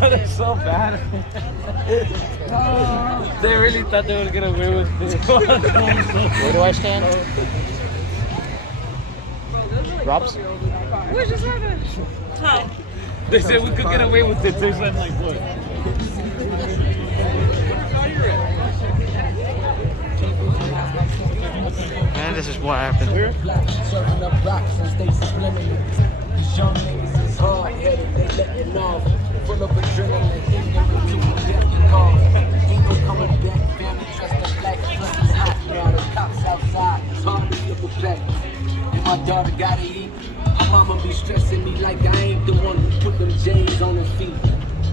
That's so bad. They really thought they were gonna win with this. Where do I stand? Rob's? What just happened? Hi. They said we could get away with it. They said like what? Man, this is what happened. Serving up rocks and stay subliminal. These young niggas is hard-headed, they letting off. Full of adrenaline, thinking with people getting caught. Ain't no coming back, family dressed in black. Plus it's hot now, the cops outside. It's hard to flip it back. And my daughter gotta eat. My mama be stressing me like I ain't the one who put them J's on her feet.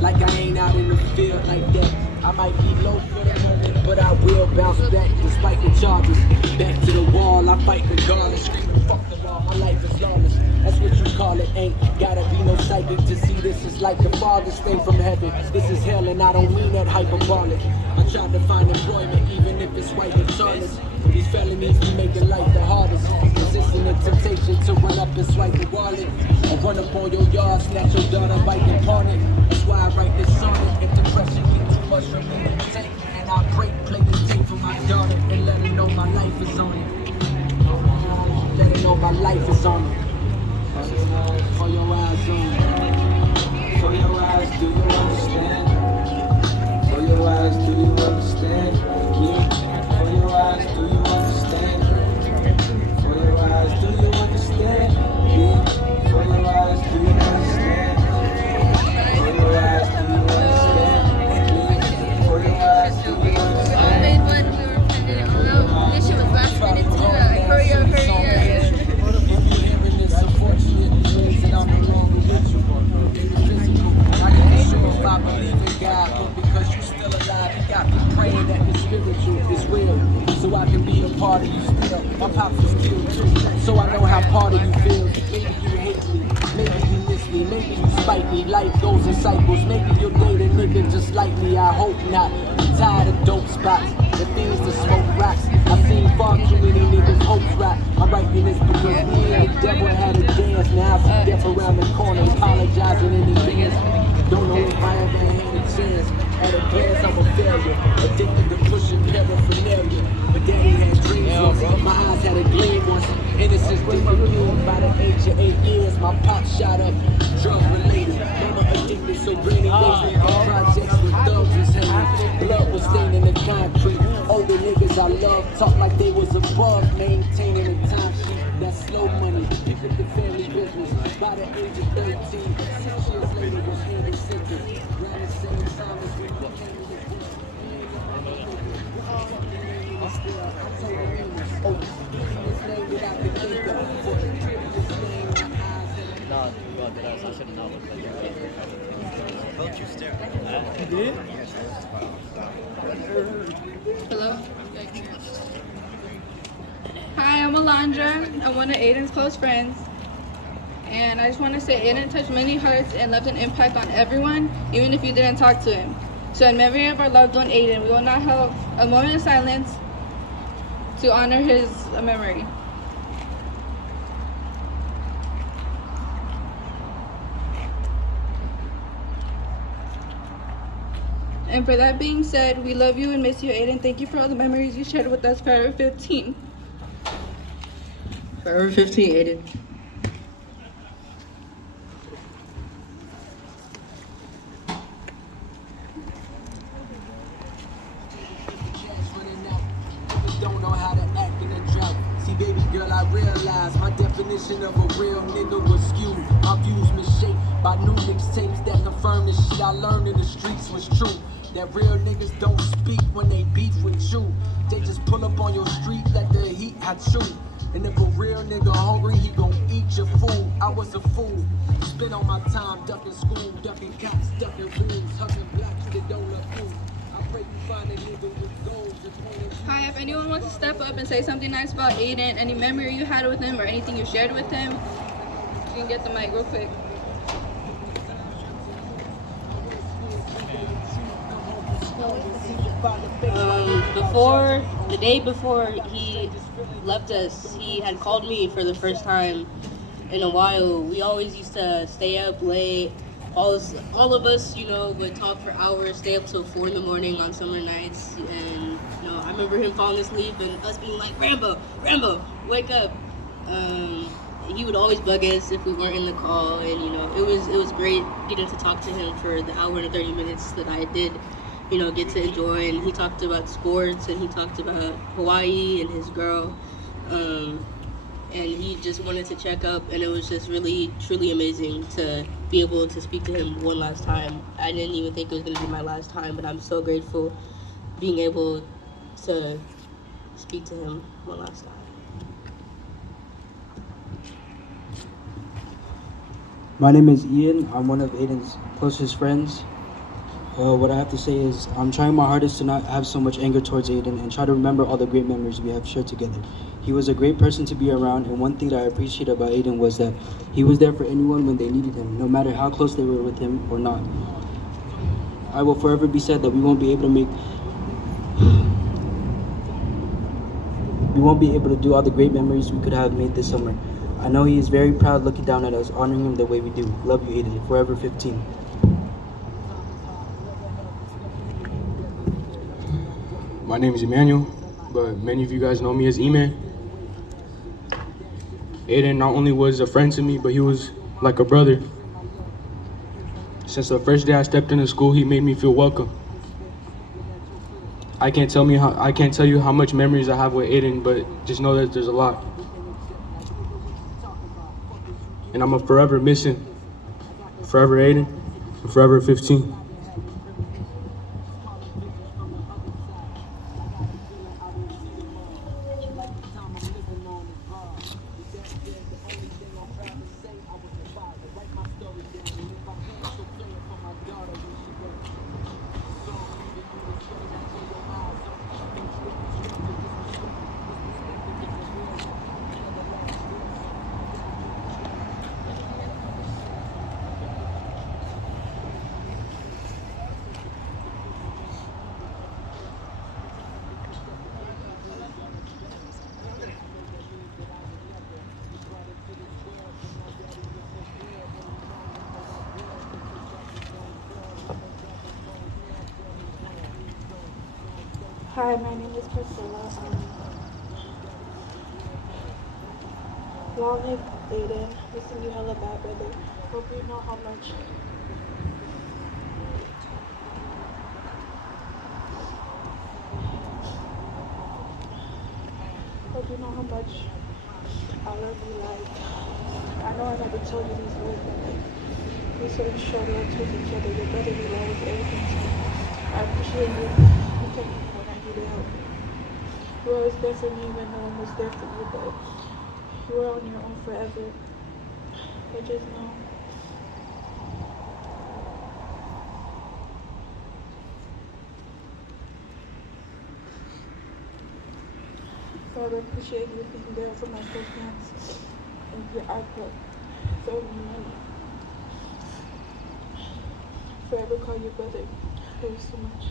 Like I ain't out in the field like that. I might be low for the moment, but I will bounce back despite the charges. Back to the wall, I fight regardless. Screaming, fuck the law, my life is lawless. That's what you call it, ain't gotta be no psychic to see this is like the farthest thing from heaven. This is hell and I don't mean that hyperbolic. I tried to find employment even if it's white and charless. These felonies be making life the hardest. Resisting the temptation to run up and swipe the wallet. Or run up on your yard, snatch your daughter, bite and pawn it. That's why I write this sonnet. If depression get too much from me to take, and I break, play this tape for my daughter and let her know my life is on it. Let her know my life is on it. For your eyes on it. For your eyes, do you understand? For your eyes, do you understand? Yeah. For your eyes, do you understand? For your eyes, do you understand? Yeah. For your eyes, do you understand? For your eyes, do you understand? Yeah. For your eyes, do you understand? This shit was last minute too. Hurry up. If you're hearing this, unfortunate news, and I'm no longer with you. Physical, I can assure if I believe in God, but because you're still alive, you got me praying that the spiritual is real, so I can be a part of you still. My pops was killed too, so I know how part of you feels. Maybe you hate me, maybe you miss me, maybe you spite me. Life goes in cycles, maybe you'll date a nigga just like me. I hope not. I'm tired of dope spots, the things that smoke rocks. I've seen far too many niggas hopes rap. I'm writing this because me and the devil had a dance. Now I see death around the corner, apologizing in advance. Don't know if I ever had a chance. At a glance, I'm a failure. Addicted to pushing paraphernalia. But daddy had dreams once. My eyes had a gleam once. Innocence disappeared by the age of 8 years. My pop shot up, drug related. Mama addicted, so rainy days in projects with thugs was hanging. Blood was staining the concrete. Older niggas I love talk like they was above, maintaining the time sheet. That's slow money. Pick up the family business. By the age of 13, 6 years later was handed sentence. Around the same time as we became Hello? Hi, I'm Alondra. I'm one of Aidan's close friends. And I just want to say Aidan touched many hearts and left an impact on everyone, even if you didn't talk to him. So in memory of our loved one Aidan, we will now have a moment of silence to honor his memory. And for that being said, we love you and miss you, Aidan. Thank you for all the memories you shared with us Forever 15. Forever 15, Aidan. don't know how to act in a drought. See, baby girl, I realize my definition definition of a real nigga was skewed. My views misshaped by new mixtapes that confirm the shit I learned in the streets was true. That real niggas don't speak when they beef with you. They just pull up on your street, let the heat hot you. And if a real nigga hungry, he gon' eat your food. I was a fool. Spent all my time ducking school, ducking cops, ducking rules, hugging blocks that don't look cool. I pray you find a nigga with goals and point of view. Hi, if anyone wants to step up and say something nice about Aidan, any memory you had with him or anything you shared with him, you can get the mic real quick. The day before he left us, he had called me for the first time in a while. We always used to stay up late. All of us, would talk for hours, stay up till 4 in the morning on summer nights. And, I remember him falling asleep and us being like, Rambo, wake up. He would always bug us if we weren't in the call. And, it was great getting to talk to him for the hour and 30 minutes that I did, get to enjoy. And he talked about sports, and he talked about Hawaii and his girl. And he just wanted to check up, and it was just really, truly amazing to be able to speak to him one last time. I didn't even think it was going to be my last time, but I'm so grateful being able to speak to him one last time. My name is Ian. I'm one of Aidan's closest friends. What I have to say is I'm trying my hardest to not have so much anger towards Aidan and try to remember all the great memories we have shared together. He was a great person to be around, and one thing that I appreciate about Aidan was that he was there for anyone when they needed him, no matter how close they were with him or not. I will forever be sad that we won't be able to do all the great memories we could have made this summer. I know he is very proud looking down at us, honoring him the way we do. Love you, Aidan. Forever 15. My name is Emmanuel, but many of you guys know me as E-Man. Aidan not only was a friend to me, but he was like a brother. Since the first day I stepped into school, he made me feel welcome. I can't tell you how much memories I have with Aidan, but just know that there's a lot. And I'm forever miss him. Forever Aidan, and forever 15. Hi, my name is Priscilla. Long live Aidan. Listen, you hella bad, brother. Hope you know how much. Hope you know how much I love you. Like, I know I never told you these words, but like, we sort of show love towards each other. Your brotherly love is everything to me. I appreciate you. You took me when I needed help. You were always there for me when no one was there for you, but you were on your own forever. But just know. So I appreciate you being there for my first dance and your output. So me money. Forever call you brother. I love you so much.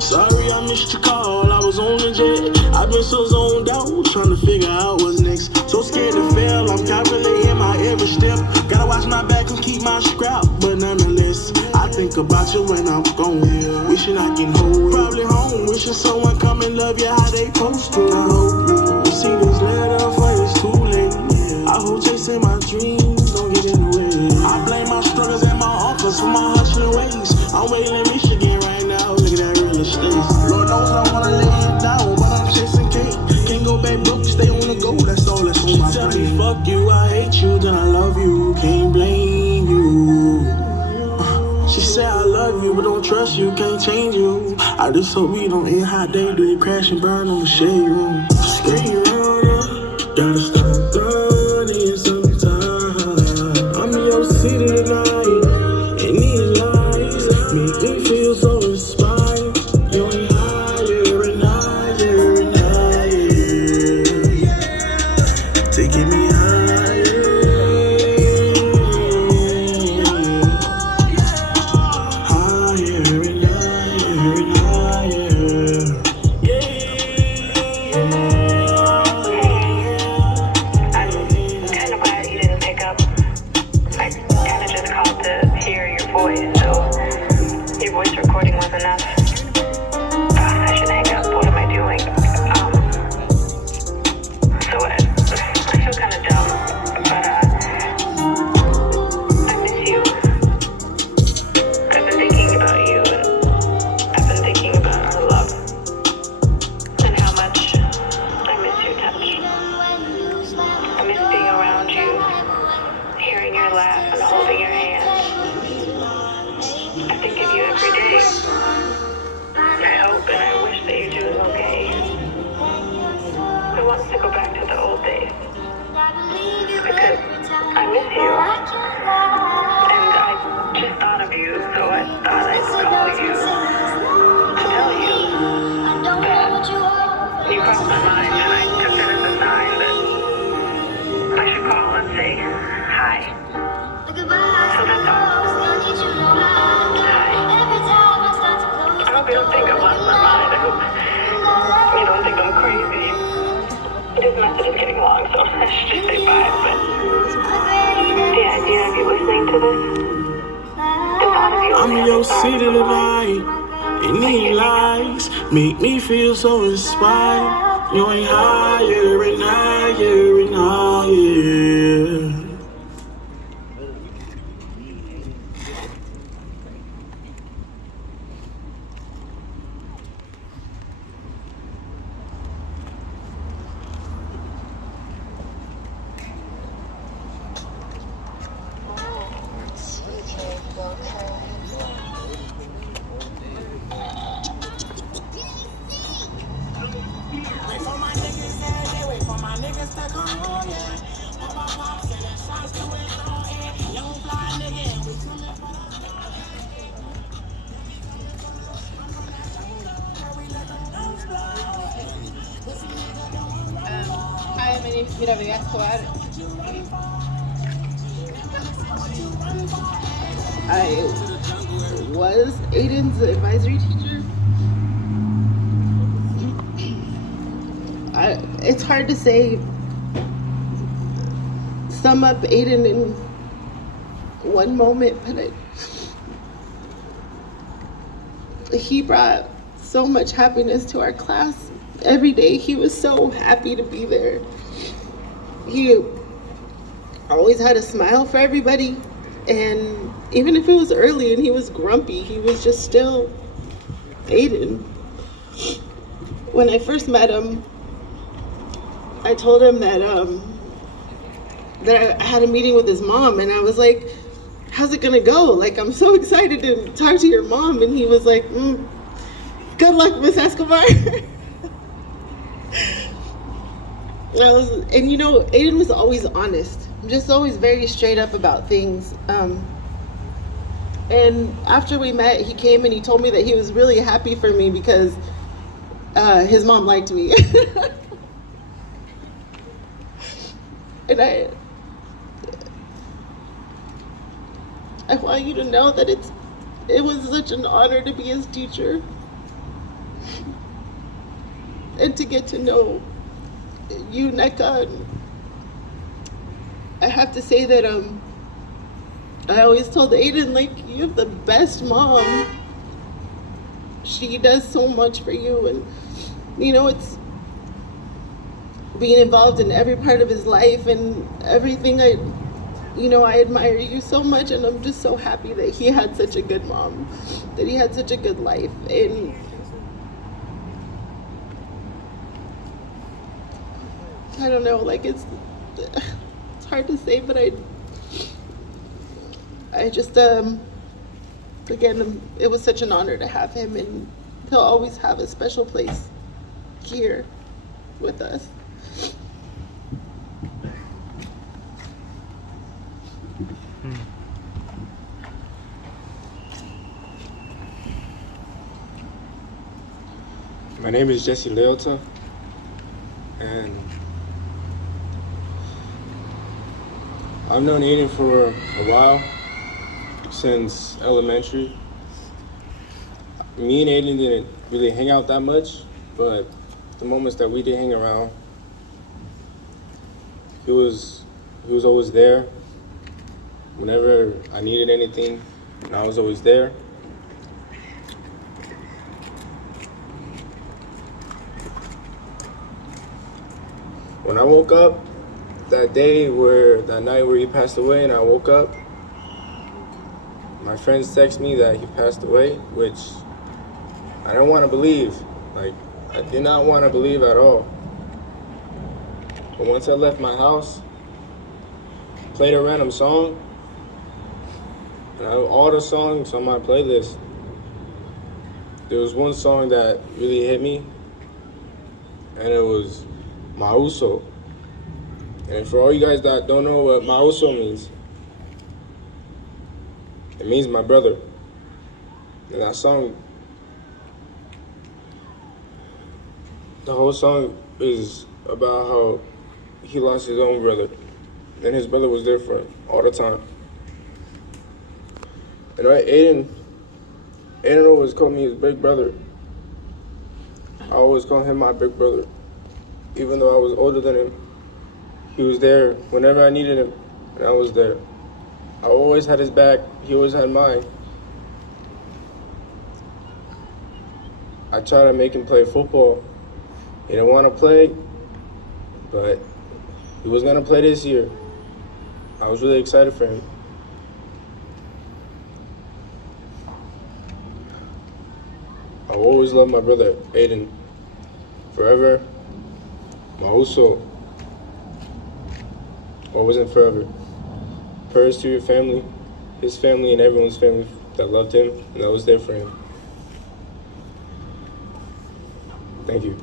Sorry I missed your call, I was on the jet. I've been so zoned out, trying to figure out what's next. So scared to fail, I'm calculating my every step. Gotta watch my back and keep my scrap, but nonetheless, I think about you when I'm gone. Wishing I can hold, probably home. Wishing someone come and love you how they supposed to. I hope you see this letter before it's too late. I hope chasing my dreams don't get in the way. I blame my struggles and my offers for my hustling ways. I'm waiting in Michigan right now, look at that real estate. Lord knows I wanna lay it down, but I'm chasing cake. Can't go back broke, stay on the go, that's all that's on my brain. Tell me fuck you, I hate you, then I love you, can't blame you. She said I love you, but don't trust you, can't change you. I just hope we don't end how they do it, crash and burn on the shade room. Screen runner, gotta stop running sometime. I'm in your city tonight, and these lies make me feel so inspired. You ain't higher and higher and higher, taking me higher. Higher and higher and higher. I'm kind of glad you didn't pick up. I kind of just called to hear your voice, so your voice recording was enough. I should hang up. What am I doing? So I feel kind of dumb, but I miss you. I've been thinking about you, and I've been thinking about our love, and how much I miss your touch. I miss being around you, hearing your laugh and holding your hand. I think of you every day. I hope and I wish that you're doing okay. I want to go back to the old days, because I miss you. And I just thought of you, so I thought I'd call you to tell you that you crossed my mind, and I took it as a sign that I should call and say hi. So that's all. Hi. I hope you don't think I've lost my mind. I hope you don't think I'm crazy. This message is getting long, so I should just say bye, but the idea of you listening to this, the thought of you I'm in your city listening tonight, and these lies make me feel so inspired. You ain't higher and higher and higher. Hi, my name is Mira Escobar. I was Aidan's advisory teacher. It's hard to say, sum up Aidan in one moment, but he brought so much happiness to our class. Every day he was so happy to be there. He always had a smile for everybody, and even if it was early and he was grumpy, he was just still Aidan. When I first met him, I told him that I had a meeting with his mom, and I was like, how's it gonna go? Like, I'm so excited to talk to your mom. And he was like, good luck, Miss Escobar. And you know, Aidan was always honest, just always very straight up about things. And after we met, he came and he told me that he was really happy for me because his mom liked me. And I want you to know that it was such an honor to be his teacher and to get to know you, Neka. I have to say that I always told Aidan, like, you have the best mom. She does so much for you, and you know, it's being involved in every part of his life and everything. I admire you so much, and I'm just so happy that he had such a good mom, that he had such a good life. And I don't know, like, it's hard to say, but I just again, it was such an honor to have him, and he'll always have a special place here with us. My name is Jesse Leota, and I've known Aidan for a while, since elementary. Me and Aidan didn't really hang out that much, but the moments that we did hang around, he was always there. Whenever I needed anything, and I was always there. When I woke up that night where he passed away, and I woke up, my friends text me that he passed away, which I didn't want to believe. Like, I did not want to believe at all. But once I left my house, played a random song, and out of all the songs on my playlist, there was one song that really hit me, and it was Mauso. And for all you guys that don't know what Mauso means, it means my brother. And that song, the whole song is about how he lost his own brother, and his brother was there for him all the time. And right, Aidan always called me his big brother. I always called him my big brother. Even though I was older than him, he was there whenever I needed him, and I was there. I always had his back, he always had mine. I tried to make him play football. He didn't want to play, but he was gonna play this year. I was really excited for him. I always loved my brother, Aidan. Forever, Mauso. Or wasn't forever. Prayers to your family, his family, and everyone's family that loved him and that was there for him. Thank you.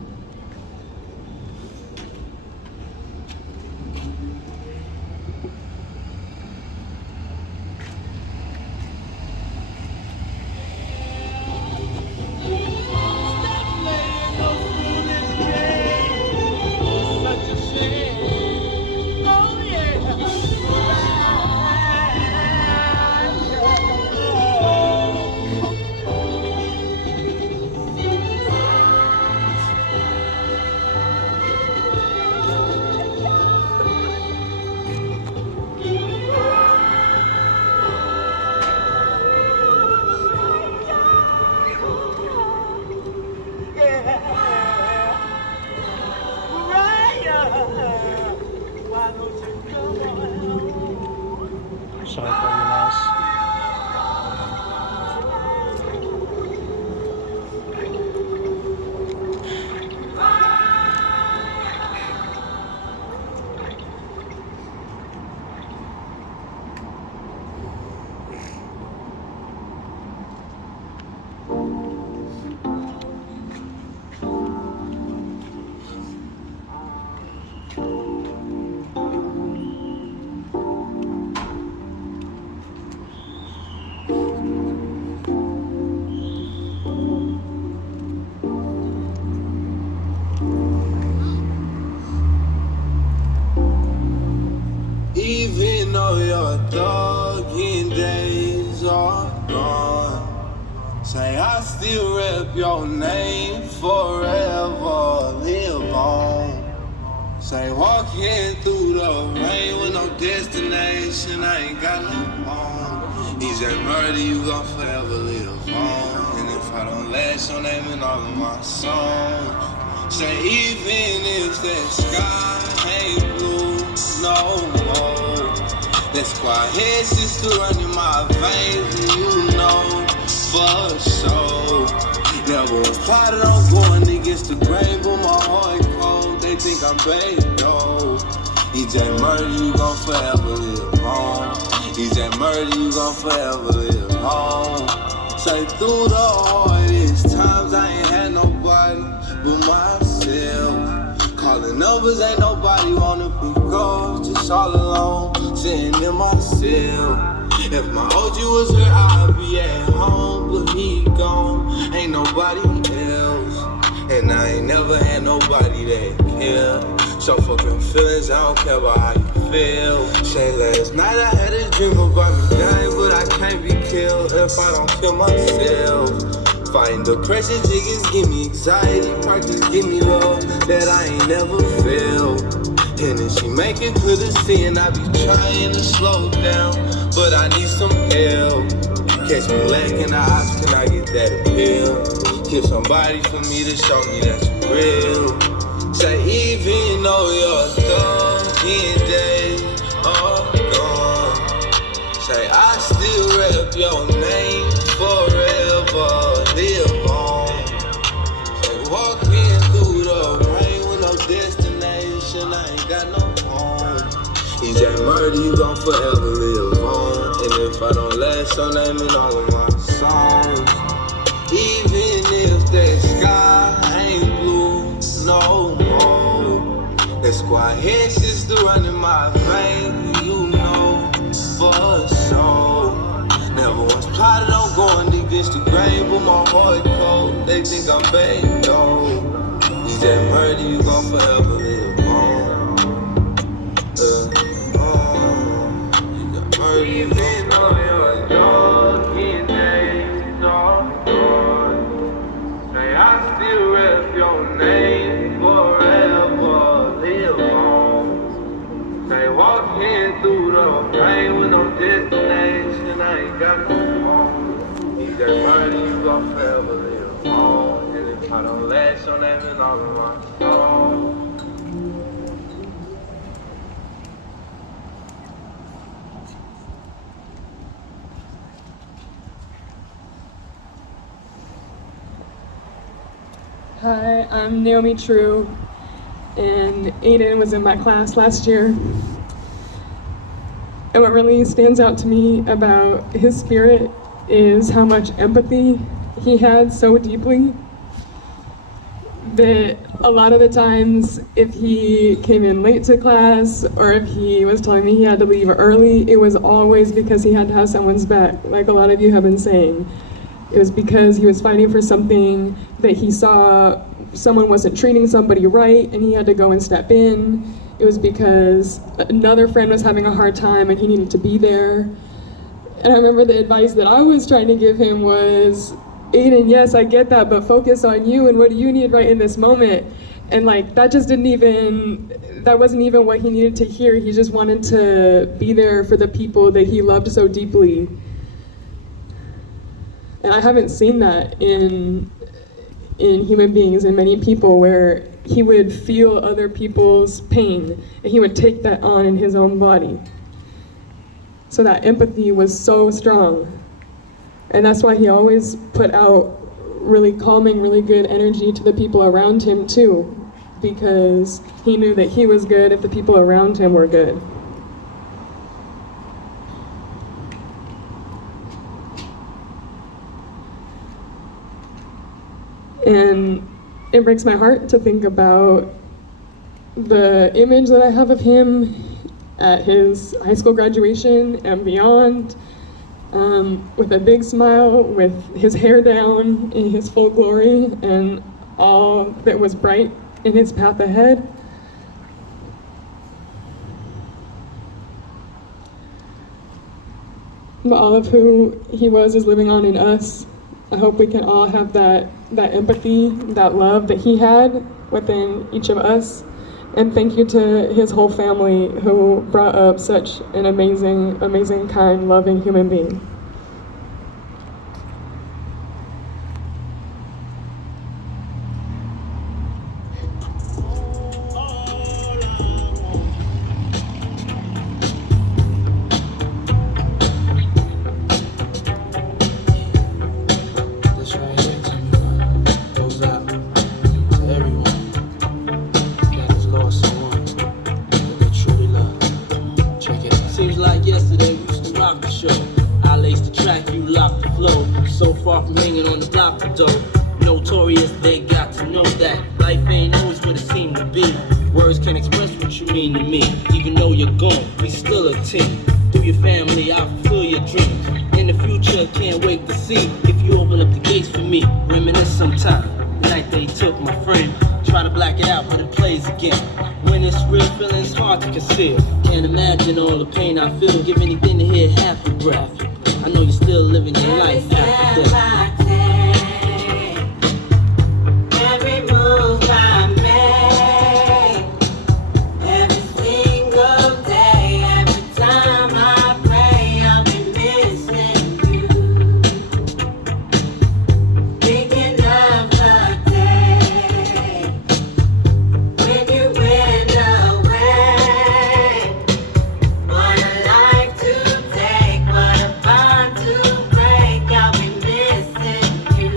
thug days are gone. Say I still rep your name forever, live on. Say walking through the rain with no destination, I ain't got no home. EJ Murder, you gon' forever live on. And if I don't last your name in all of my songs, say even if that sky ain't blue no more, that squad head sister running my veins, and you know for sure. Never plotted on going against the grain, but my heart cold. They think I'm bait, though. EJ Murder, you gon' forever live on. EJ Murder, you gon' forever live on. Say through the hardest times, I ain't had nobody but myself. Calling numbers, ain't nobody wanna pick up. Just all alone, sitting in my cell. If my OG was here, I'd be at home, but he gone, ain't nobody else. And I ain't never had nobody that care. So fucking feelings, I don't care about how you feel. Say last night I had a dream about me dying, but I can't be killed if I don't kill myself. Fighting depression, jiggers give me anxiety, practice give me love that I ain't never felt. And then she make it clear to see, and I be trying to slow down, but I need some help. Catch me lacking the eyes, can I get that appeal? Kill somebody for me to show me that you real. Say even though your thugging days are gone, say I still rep your name forever, live on. Say walking through the rain with no destination, I ain't got no home. EJ Murder, you gon' forever live on. And if I don't last your name in all of my songs, even if that sky ain't blue no more, that squad head sister running my veins, you know for sure. Never once plotted on going against the grain, but my heart cold. They think I'm bait, though. EJ Murder, you gon' forever live on. Even though your dark days are gone, say I still rep your name forever, live on. Say walking through the rain with no destination, I ain't got no home. EJ Murder, you gon' forever live on. And if I don't last your name in all of my songs, Hi, I'm Naomi True, and Aidan was in my class last year. And what really stands out to me about his spirit is how much empathy he had so deeply that a lot of the times if he came in late to class or if he was telling me he had to leave early, it was always because he had to have someone's back, like a lot of you have been saying. It was because he was fighting for something that he saw someone wasn't treating somebody right and he had to go and step in. It was because another friend was having a hard time and he needed to be there. And I remember the advice that I was trying to give him was, Aidan, yes, I get that, but focus on you and what do you need right in this moment? And like, that wasn't even what he needed to hear. He just wanted to be there for the people that he loved so deeply. And I haven't seen that in human beings, in many people, where he would feel other people's pain and he would take that on in his own body. So that empathy was so strong. And that's why he always put out really calming, really good energy to the people around him too, because he knew that he was good if the people around him were good. And it breaks my heart to think about the image that I have of him at his high school graduation and beyond, with a big smile, with his hair down in his full glory and all that was bright in his path ahead. but all of who he was is living on in us. I hope we can all have that empathy, that love that he had within each of us. And thank you to his whole family who brought up such an amazing, amazing, kind, loving human being. This right here goes out to everyone that has lost someone that they truly love. Check it out. Seems like yesterday we used to rock the show. I laced the track, you locked the flow. So far from hanging on the block of dough. Notorious, they got to know that life ain't always what it seemed to be. Words can't express what you mean to me. Even though you're gone, we still a team. Through your family, I'll fulfill your dreams. In the future, can't wait to see if you open up the gates for me. Reminisce sometime, the night they took my friend. Try to black it out, but it plays again. When it's real, feeling's hard to conceal. Can't imagine all the pain I feel. Give anything to hear half a breath. I know you're still living your life after death. Every move I make, every single day, every time I pray, I'll be missing you. Thinking of the day when you went away. What a life to take, what a bond to break, I'll be missing you.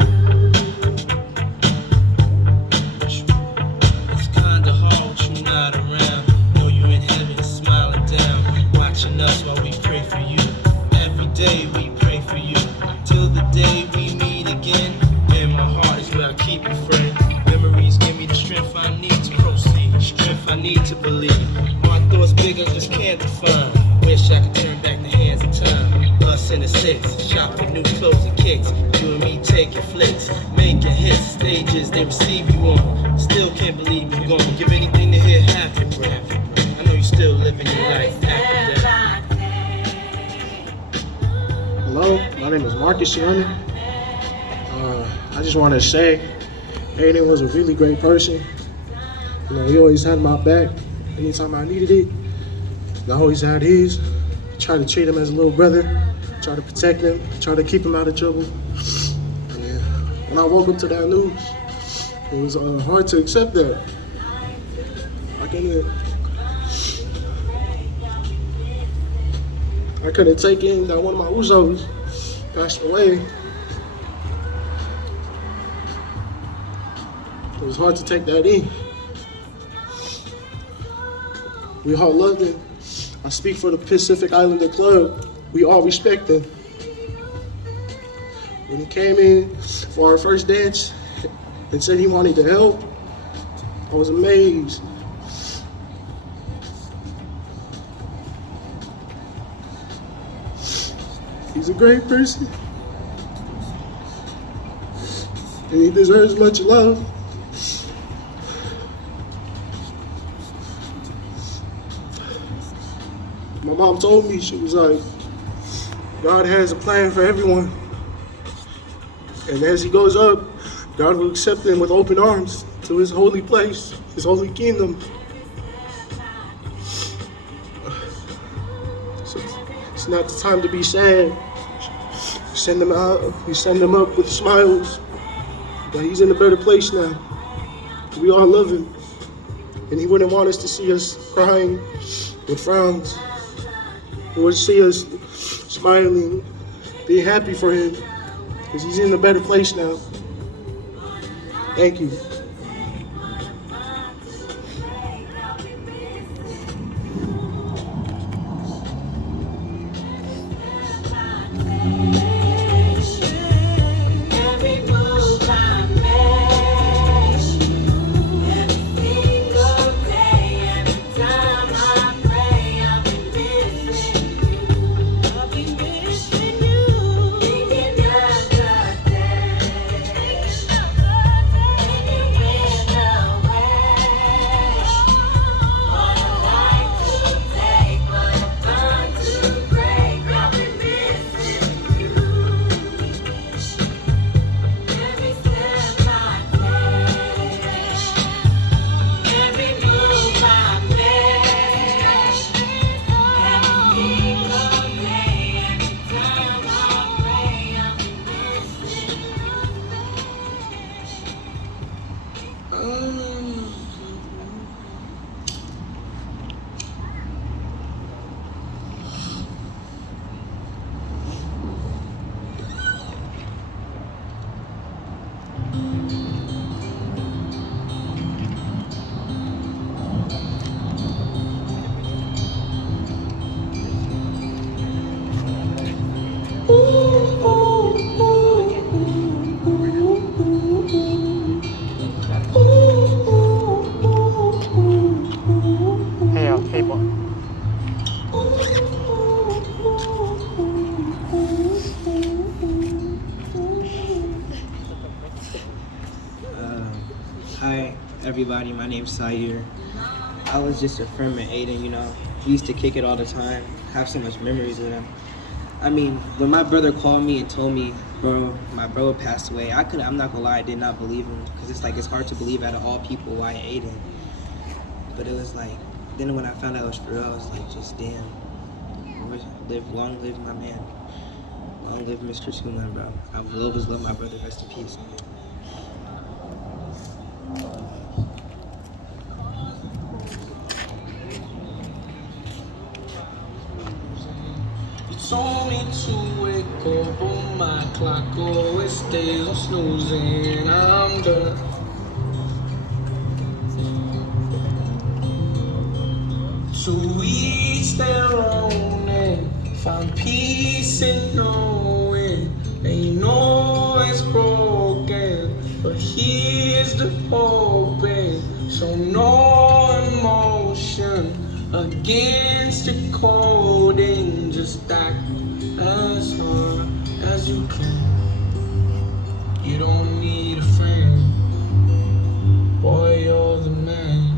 It's kinda hard with you not around. Know you in heaven smiling down, watching us while we pray for you. Every day we pray for you, till the day we meet again. In my heart is where I keep you, friend. Memories give me the strength I need to proceed, strength I need to believe. My thoughts bigger, just can't define. Wish I could turn back the hands of time. Us in the six, shopping new clothes and kicks. You and me taking flicks, making hits, stages they receive you on. Still can't believe you're gone. Give anything to hear half your breath. I know you're still living your life after death. Hello, my name is Marcus Young. I just want to say, Aidan was a really great person. You know, he always had my back anytime I needed it. And I always had his. Tried to treat him as a little brother. Try to protect him. Try to keep him out of trouble. Yeah. When I woke up to that news, it was hard to accept that. I couldn't take in that one of my Usos passed away. It was hard to take that in. We all loved him. I speak for the Pacific Islander Club. We all respect him. When he came in for our first dance and said he wanted to help, I was amazed. He's a great person, and he deserves much love. My mom told me, she was like, God has a plan for everyone. And as he goes up, God will accept him with open arms to his holy place, his holy kingdom. So it's not the time to be sad. Send him out, we send him up with smiles. But he's in a better place now. We all love him. And he wouldn't want us to see us crying with frowns. He would see us smiling, being happy for him, because he's in a better place now. Thank you. Every move I make, every single day, every time I pray, I'll be missing you. I'll be missing you. Thinking of the day when you everybody. My name's Sayer. I was just a friend with Aidan, We used to kick it all the time, have so much memories with him. I mean, when my brother called me and told me, my bro passed away, I'm not gonna lie, I did not believe him. Because it's hard to believe out of all people why Aidan. But it was then when I found out it was for real, I was just damn. Long live my man. Long live Mr. Suman, bro. I will always love my brother. Rest in peace. You told me to wake up, but my clock always stays on snoozing. I'm done. To each their own and find peace in knowing they know it's broken, but here's the hoping. So no emotion against the coding, just act as hard as you can. You don't need a friend, boy, you're the man.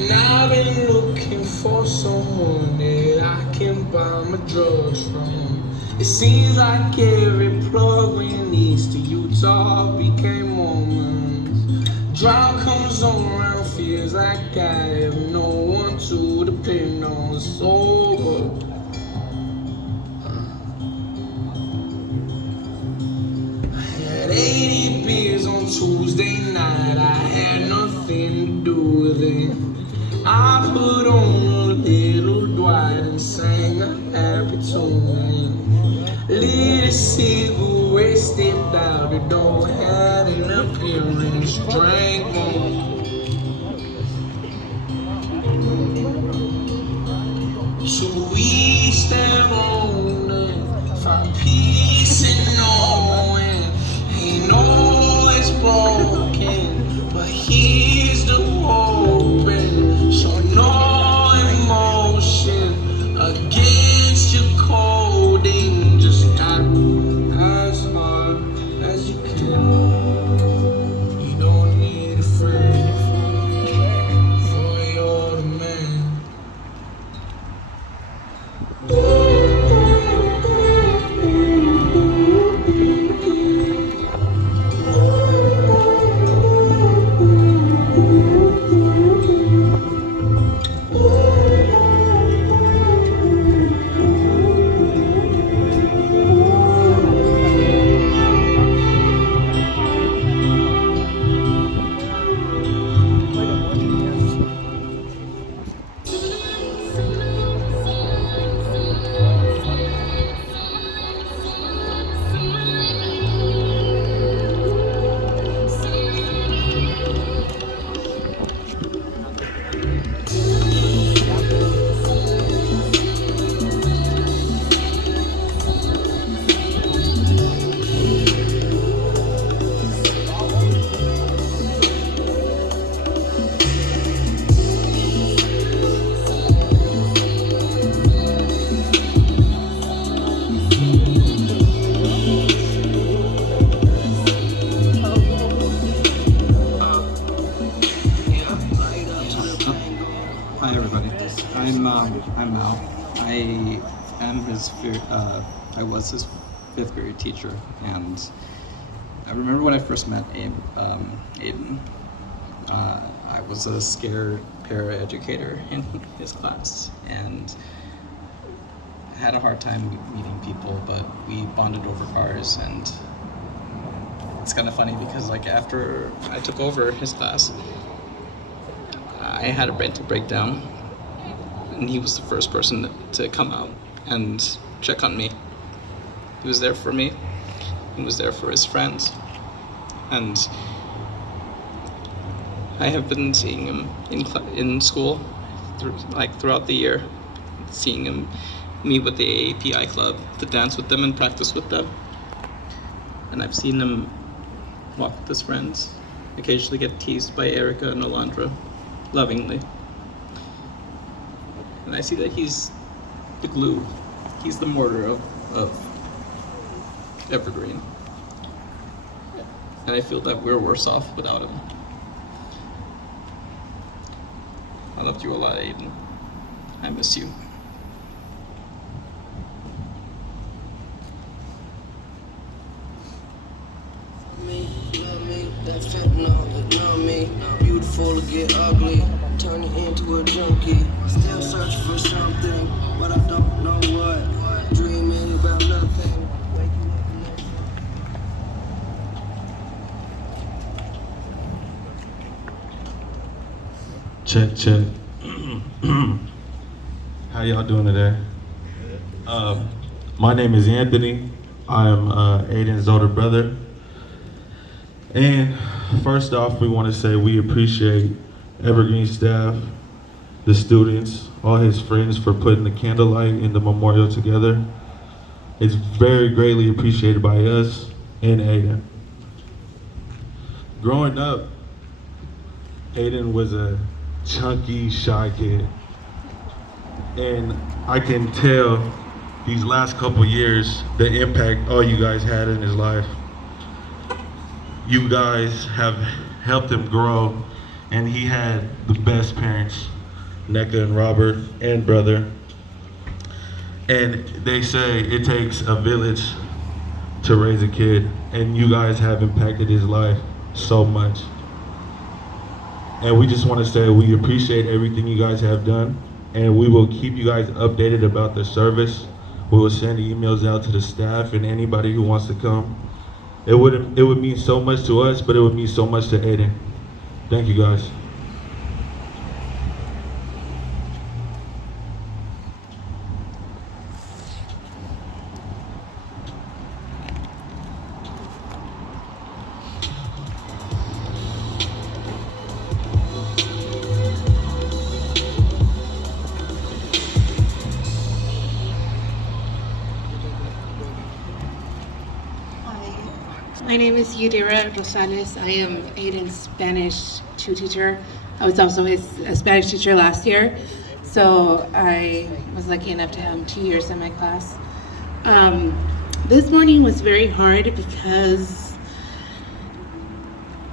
And I've been looking for someone that I can buy my drugs from. It seems like every plug when east to Utah became Mormons. Drought comes on around, feels like I have no one to depend on. Sober. I had 80 beers on Tuesday night, I had nothing to do with it. I put on a little Dwight and sang a happy tune. Lit a cigarette, stepped out the door, had an appearance, drank more. So we stand on and find peace in knowing he knows it's broken, but here's the hoping. So no emotion against your coding, just act as hard as you can. You don't need a friend, boy, you're the man. Hi everybody. I'm Mal. I was his fifth grade teacher, and I remember when I first met Aidan. I was a scared paraeducator in his class, and had a hard time meeting people, but we bonded over cars, and it's kind of funny because after I took over his class, I had a mental breakdown, and he was the first person to come out and check on me. He was there for me. He was there for his friends, and I have been seeing him in school throughout the year, seeing him meet with the AAPI club to dance with them and practice with them. And I've seen him walk with his friends, occasionally get teased by Erica and Alondra, lovingly. And I see that he's the glue, he's the mortar of Evergreen. And I feel that we're worse off without him. I loved you a lot, Aidan. I miss you. That fentanyl, ignore me. Beautiful to get ugly, turn it into a junkie. Still searching for something, but I don't know what. Dreaming about nothing. Waking up next. Check, check. How y'all doing today? My name is Anthony. I am Aidan's older brother. And first off, we want to say we appreciate Evergreen staff, the students, all his friends for putting the candlelight and the memorial together. It's very greatly appreciated by us and Aidan. Growing up, Aidan was a chunky, shy kid. And I can tell these last couple years the impact all you guys had in his life. You guys have helped him grow, and he had the best parents, NECA and Robert and brother. And they say it takes a village to raise a kid, and you guys have impacted his life so much. And we just want to say we appreciate everything you guys have done, and we will keep you guys updated about the service. We will send emails out to the staff and anybody who wants to come. It would mean so much to us, but it would mean so much to Aidan. Thank you guys. My name is Yadira Rosales. I am Aidan's Spanish 2 teacher. I was also a Spanish teacher last year, so I was lucky enough to have him 2 years in my class. This morning was very hard because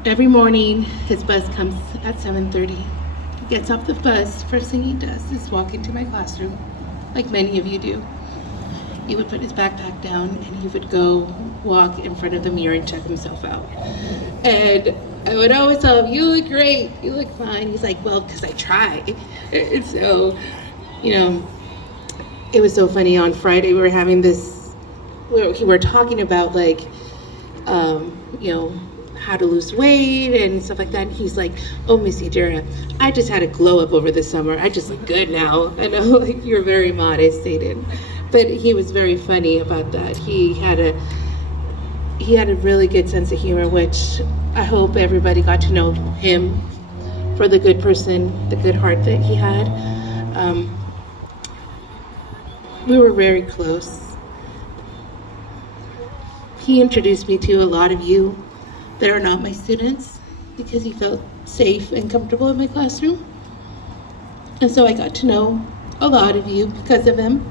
every morning his bus comes at 7:30. He gets off the bus, first thing he does is walk into my classroom, like many of you do. He would put his backpack down and he would go walk in front of the mirror and check himself out. And I would always tell him, "You look great, you look fine." He's like, "Well, because I try." And so, it was so funny. On Friday, we were having this, we were talking about like, how to lose weight and stuff like that. And he's like, "Oh, Miss Yadira, I just had a glow up over the summer. I just look good now." I know, like, you're very modest, Aidan. But he was very funny about that. He had a really good sense of humor, which I hope everybody got to know him for the good person, the good heart that he had. We were very close. He introduced me to a lot of you that are not my students because he felt safe and comfortable in my classroom. And so I got to know a lot of you because of him.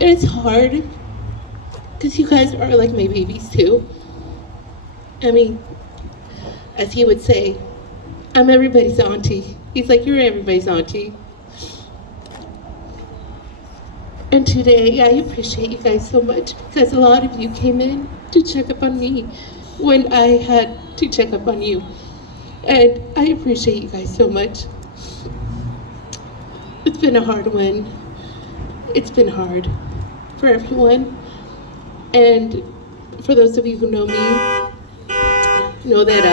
And it's hard because you guys are like my babies too. I mean, as he would say, I'm everybody's auntie. He's like, "You're everybody's auntie." And today, I appreciate you guys so much because a lot of you came in to check up on me when I had to check up on you. And I appreciate you guys so much. It's been a hard one. It's been hard for everyone. And for those of you who know me, know that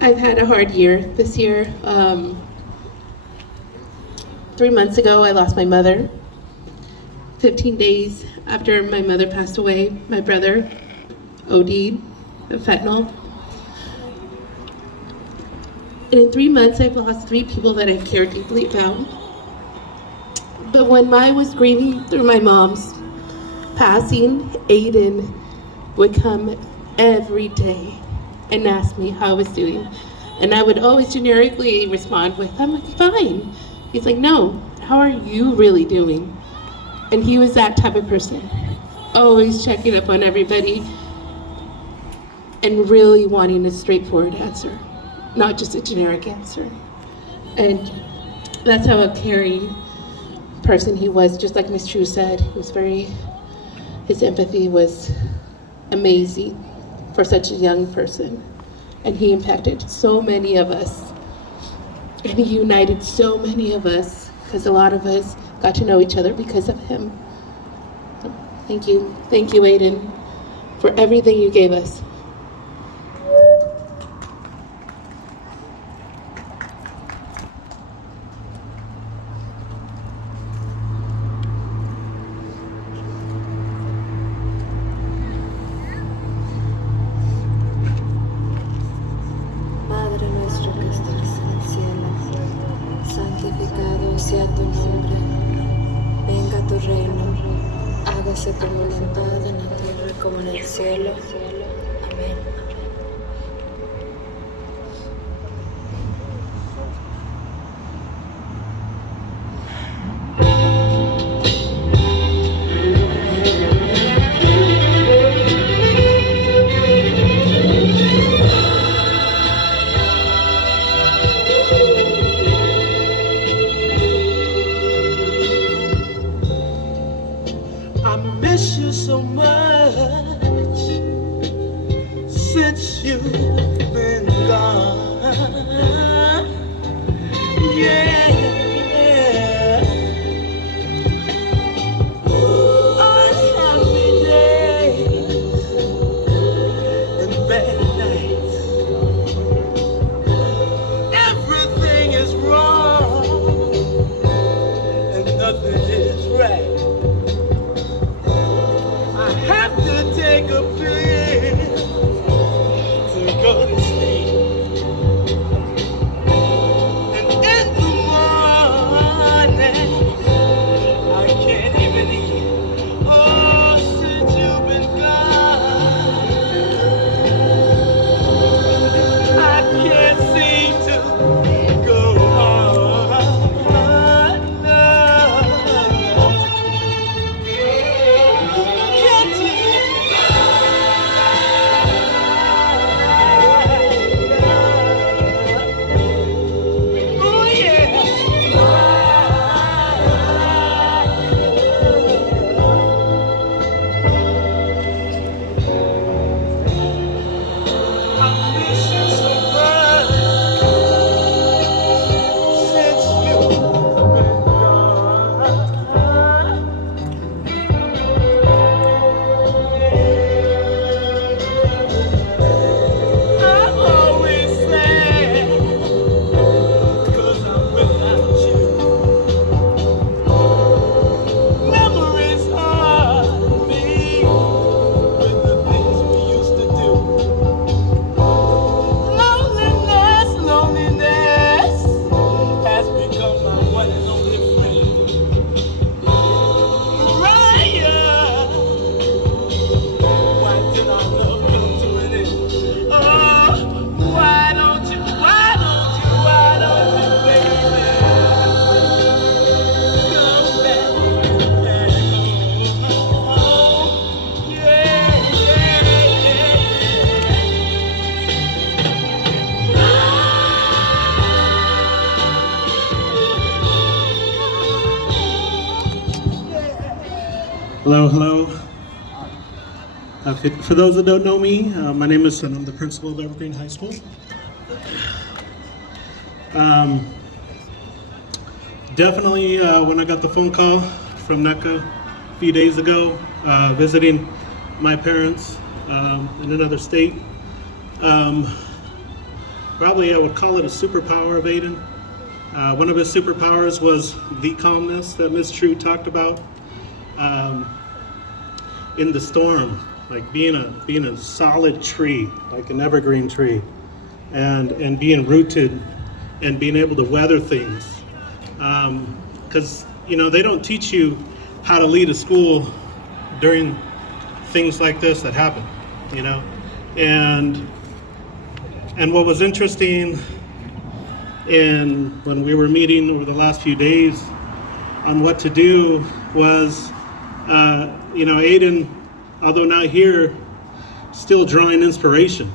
I've had a hard year this year. 3 months ago, I lost my mother. 15 days after my mother passed away, my brother OD'd of fentanyl. And in 3 months, I've lost 3 people that I care deeply about. But when I was grieving through my mom's passing, Aidan would come every day and ask me how I was doing. And I would always generically respond with, I'm like, fine. He's like, no, how are you really doing? And he was that type of person, always checking up on everybody and really wanting a straightforward answer, not just a generic answer. And that's how a caring person he was, just like Ms. True said. His empathy was amazing for such a young person. And he impacted so many of us. And he united so many of us, because a lot of us got to know each other because of him. So, thank you, Aidan, for everything you gave us. Padre nuestro que estás en el cielo, santificado sea tu nombre. Venga tu reino, hágase tu voluntad en la tierra como en el cielo. Amén. I miss you so much since you've been gone. Yeah. Unhappy days and bad nights. Everything is wrong and nothing is right. I have to take a pill to go to sleep. And in the morning, I can't even eat. Oh, since you've been gone, I can't seem to go on. No. Can't you? Oh, yeah. I miss you so much since you've been gone. I'm always sad 'cause I'm without you. Memories haunt me with the things we used to do. Loneliness has become my one and only friend. Mariah, why did our love come to an end? Oh, why don't you, baby, come back home? Yeah, Hello, hello. For those that don't know me, my name is, and I'm the principal of Evergreen High School. Definitely, when I got the phone call from NECA a few days ago, visiting my parents in another state, probably I would call it a superpower of Aidan. One of his superpowers was the calmness that Ms. True talked about. In the storm, like being a solid tree, like an evergreen tree, and being rooted and being able to weather things. Because, they don't teach you how to lead a school during things like this that happen, And what was interesting when we were meeting over the last few days on what to do was, Aidan, although not here, still drawing inspiration.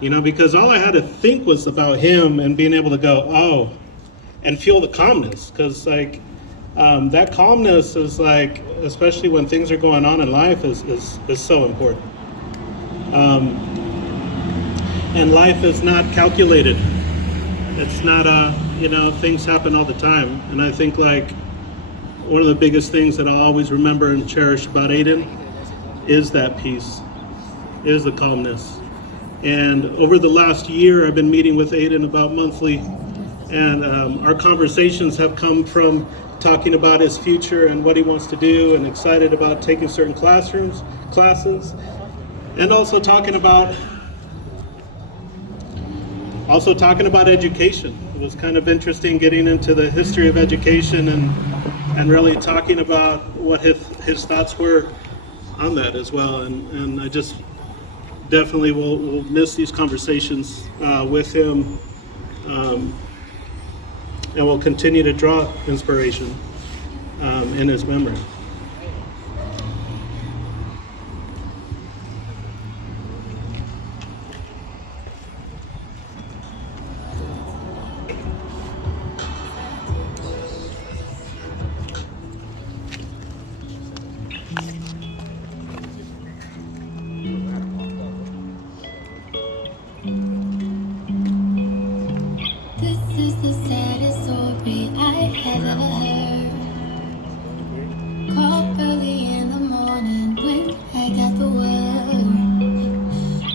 Because all I had to think was about him and being able to go, and feel the calmness. Because that calmness is especially when things are going on in life, is so important. And life is not calculated. It's not things happen all the time. And I think one of the biggest things that I'll always remember and cherish about Aidan is that peace, is the calmness. And over the last year, I've been meeting with Aidan about monthly, and our conversations have come from talking about his future and what he wants to do, and excited about taking certain classes, and also talking about education. It was kind of interesting getting into the history of education and really talking about what his thoughts were on that as well. And I just definitely will miss these conversations with him, and will continue to draw inspiration in his memory. This is the saddest story I have ever heard. Called early in the morning when I got the word.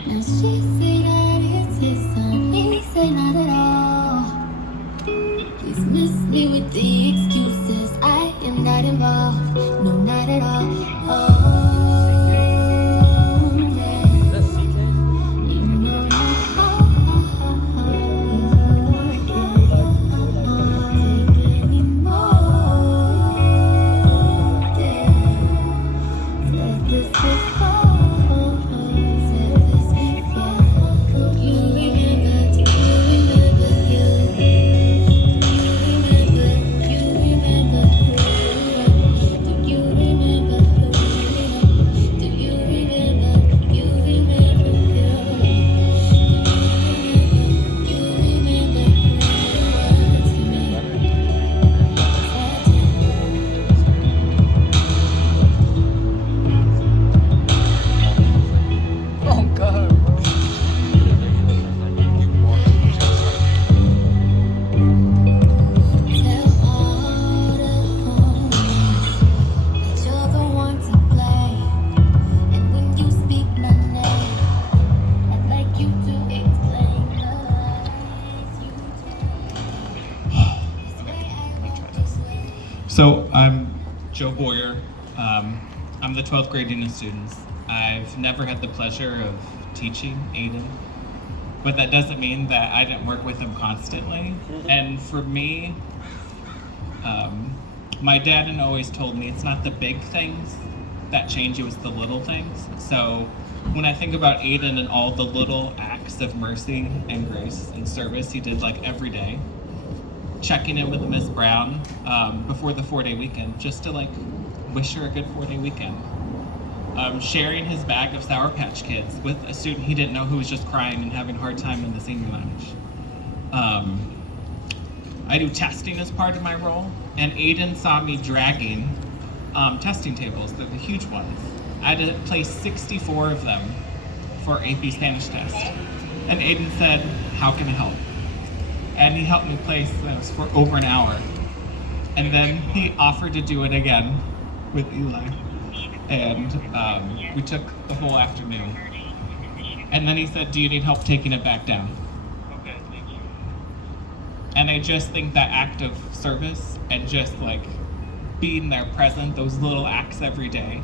Now she say that it's his son, he say not at all. Please miss me with the excuses, I am not involved, no, not at all. So I'm Joe Boyer. I'm the 12th grade dean of students. I've never had the pleasure of teaching Aidan, but that doesn't mean that I didn't work with him constantly. And for me, my dad had always told me it's not the big things that change you, it's the little things. So when I think about Aidan and all the little acts of mercy and grace and service he did every day, checking in with Miss Brown before the 4-day weekend, just to wish her a good 4-day weekend. Sharing his bag of Sour Patch Kids with a student he didn't know who was just crying and having a hard time in the senior lounge. I do testing as part of my role, and Aidan saw me dragging testing tables, the huge ones. I had to place 64 of them for AP Spanish test. And Aidan said, "How can I help?" And he helped me place those for over an hour. And then he offered to do it again with Eli. And we took the whole afternoon. And then he said, "Do you need help taking it back down?" Okay, thank you. And I just think that act of service and just being there present, those little acts every day,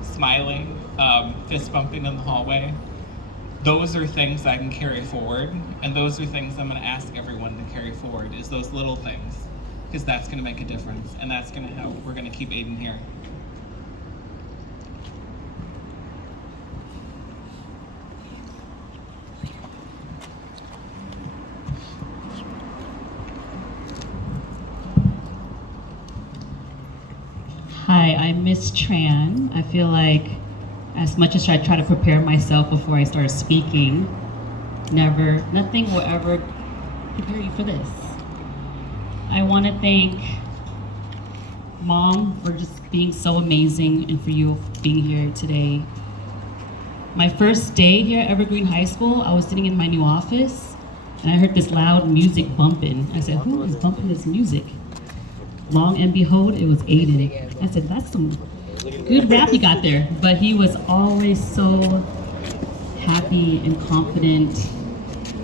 smiling, fist bumping in the hallway, those are things I can carry forward, and those are things I'm going to ask everyone to carry forward, is those little things, because that's going to make a difference, and that's going to help. We're going to keep Aidan here. Hi, I'm Miss Tran. I feel like as much as I try to prepare myself before I start speaking, nothing will ever prepare you for this. I want to thank Mom for just being so amazing and for you being here today. My first day here at Evergreen High School, I was sitting in my new office and I heard this loud music bumping. I said, who is bumping this music? Long and behold, it was Aidan. I said, that's some good rap you got there. But he was always so happy and confident,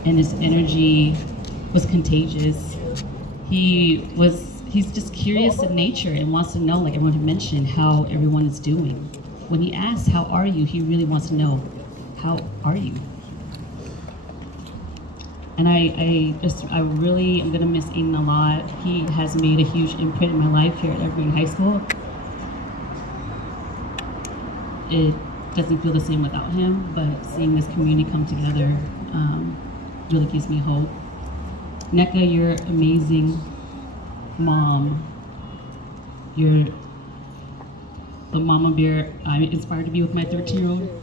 and his energy was contagious. He's just curious in nature and wants to know, like everyone had mentioned, how everyone is doing. When he asks, how are you? He really wants to know, how are you? And I really am gonna miss Aidan a lot. He has made a huge imprint in my life here at Evergreen High School. It doesn't feel the same without him, but seeing this community come together really gives me hope. NECA, you're amazing mom. You're the mama bear I'm inspired to be with my 13-year-old.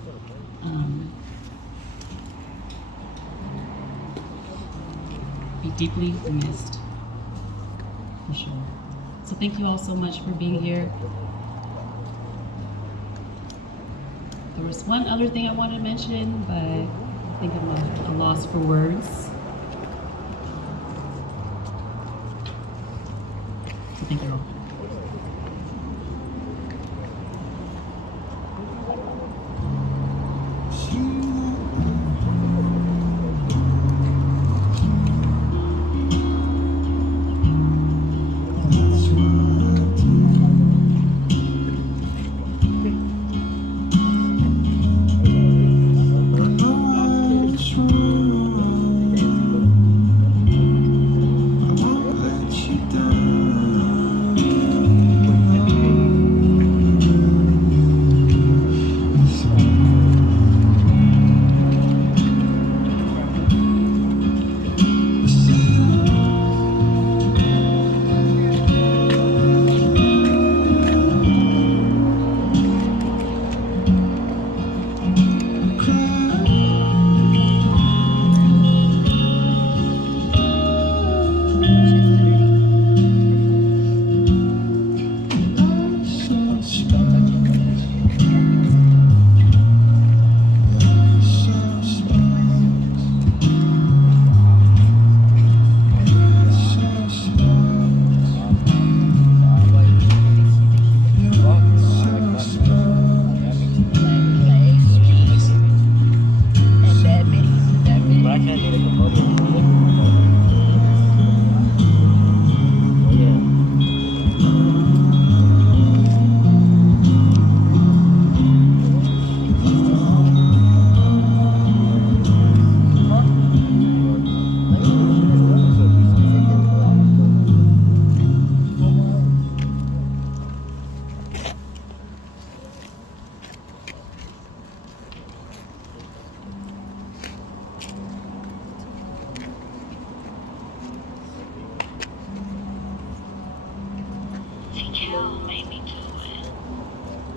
Be deeply missed, for sure. So thank you all so much for being here. There was one other thing I wanted to mention, but I think I'm a loss for words. So thank you all.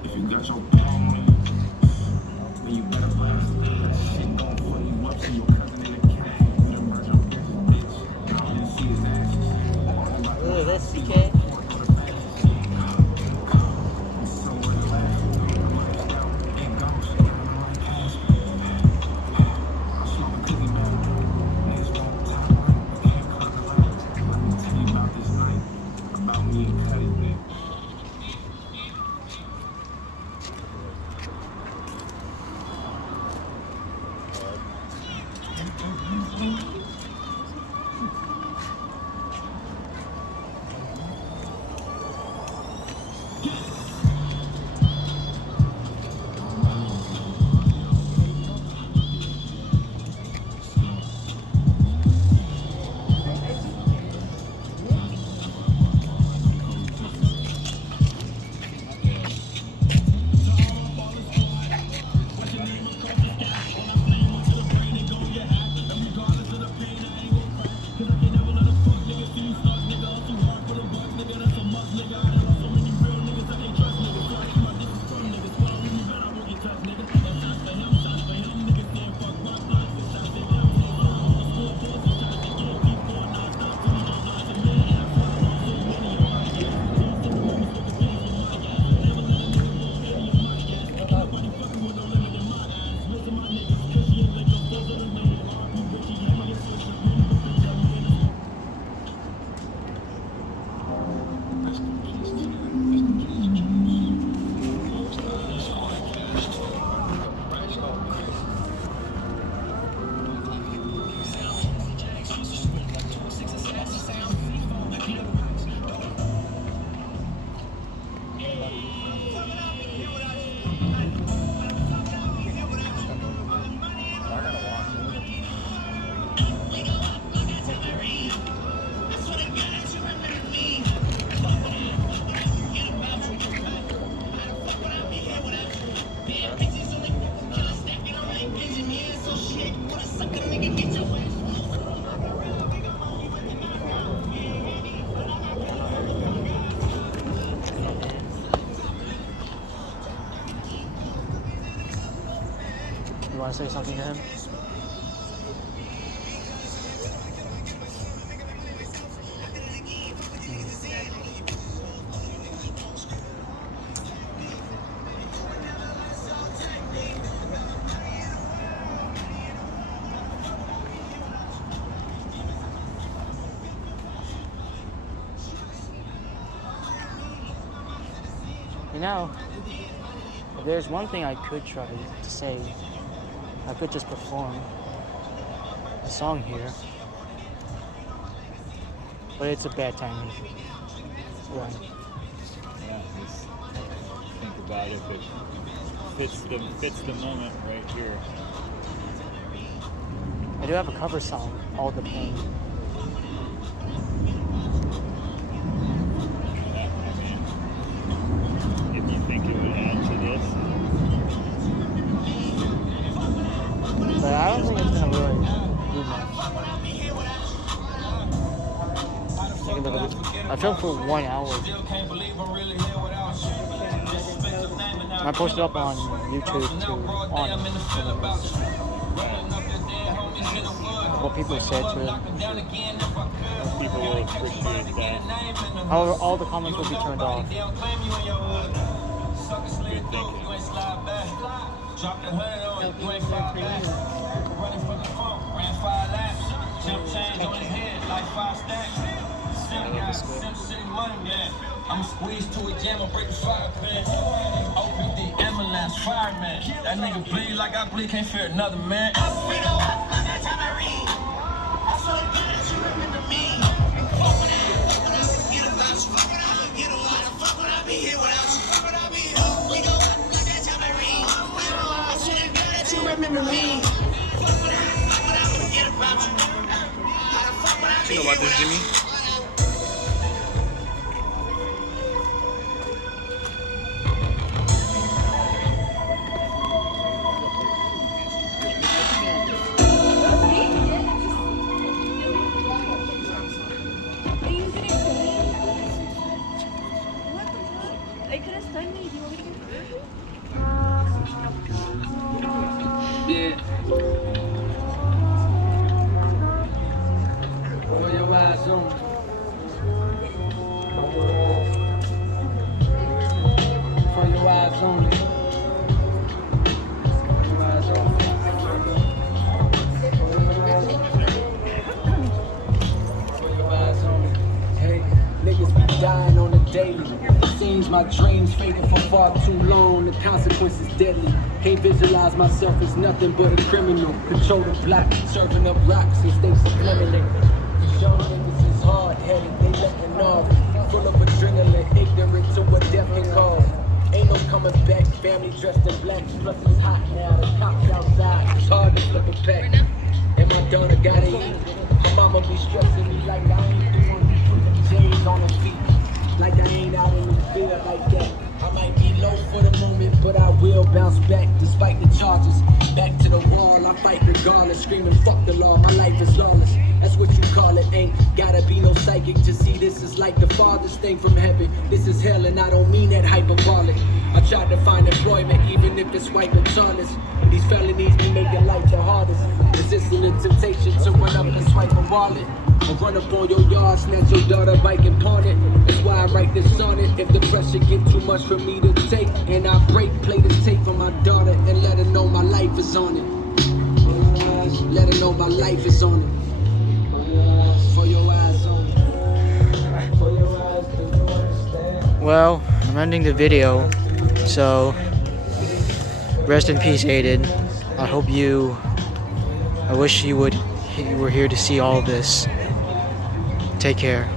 If you got your phone, then you better run. Shit gon' pull you up, see your cousin in the cat. You done merge your bitch. I didn't see his ass. Ooh, that's CK. You want to say something to him? You know, if there's one thing I could try to say, I could just perform a song here. But it's a bad timing. Why? Yeah, just think about if it fits the moment right here. I do have a cover song, All the Pain. If you think it would add to this. But I don't think it's gonna really do much. Take a look at this. I filmed for 1 hour. I posted up on YouTube too, what people said to it. People will appreciate that. However, all the comments will be turned off. Good thinking. I'm squeezed to a jam and break the fire, man. OPD ambulance, fireman. That nigga bleed like I bleed, can't fear another man. Remember me. You know about this, Jimmy? They could have stunned me. Do you want me to get Yeah. Roll your eyes on. For your eyes only. Your eyes only. For your eyes only. Hey, niggas be dying on the daily. Seems my dreams faded for far too long. The consequences deadly. Can't visualize myself as nothing but a criminal. Control the block, serving up rocks and stay subliminal. These young niggas is hard-headed, they letting off. Full of adrenaline, ignorant to what death can cause. Ain't no coming back, family dressed in black. Plus it's hot now, the cops outside. It's hard to flip a pack. And my daughter gotta eat. My mama be stressing me like I ain't doing putting J's on her feet. Like I ain't out in the field like that. I might be low for the moment, but I will bounce back despite the charges. Back to the wall, I fight regardless, screaming fuck the law, my life is lawless. That's what you call it, ain't gotta be no psychic to see this is like the farthest thing from heaven. This is hell and I don't mean that hyperbolic. I tried to find employment even if it's white and honest. These felonies be making life the hardest. Resisting the temptation to run up and swipe a wallet. Or run up on your yard, snatch your daughter bike and pawn it. That's why I write this on it. If the pressure get too much for me to take, and I break, play the tape for my daughter and let her know my life is on it. Let her know my life is on it. For your eyes on it. For your eyes, do you understand? Well, I'm ending the video, so rest in peace, Aidan. I wish you were here to see all of this. Take care.